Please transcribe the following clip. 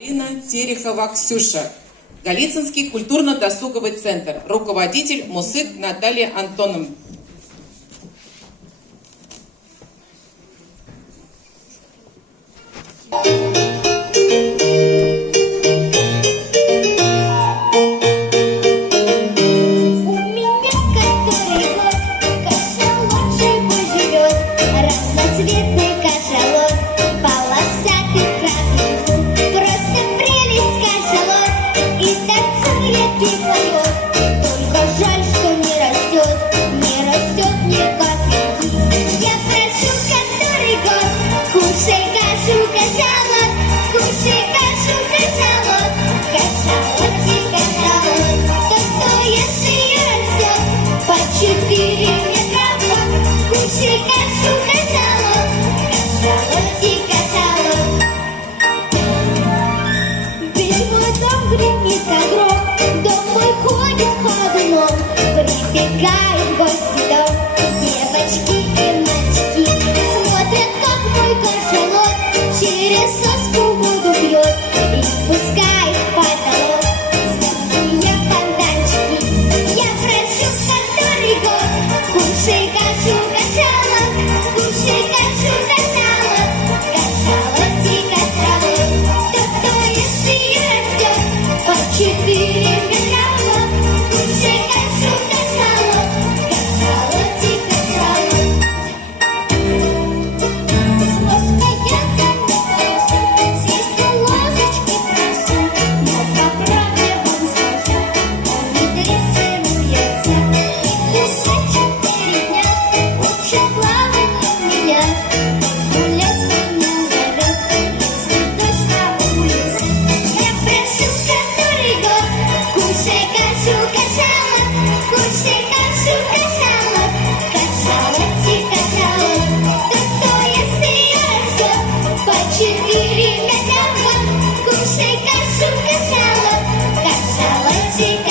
Ирина Терехова Ксюша. Голицынский культурно-досуговый центр. Руководитель Мусык Наталья Антоновна. Разноцветный кашалот, полосатый крапинку, просто прелесть кашалот, и танцует и поет. Только жаль, что не растет ни капельки. Я прошу который год, кушай кашу кашалот, кушай кашу кашалот, кашалотик кашалот. Тот, кто ест ее, растет по 4 метра в год. Кушай кашу кашалот, кашалотик кашалот. Весь мой дом гремит как гром, дом мой ходит ходуном, прибегает в гости дом. Девочки и мальчики смотрят, как мой кашалот через соску воду пьет и пускает в потолок звонкие фонтанчики. Я прошу который год, кушай кашу кашалот, кушай кашу кашалот, кашалотик кашалот. Тот, кто ест ее, растет по 4 метра в год. Кушай кашу кашалот, кашалотик кашалот. С ложкой я заметаюсь, съесть по ложечке прошу, но по правде вам скажу, он не дрессируется. И кушать 4 дня лучше плавать у меня. Гулять меня зовет, если дождь на улице. Я прошу который год, кушай кашу кашалот, кушай кашу кашалот, кашалотик кашалот. Тот, кто ест ее, растет по 4 метра в год. Кушай кашу кашалот, кашалотик кашалот.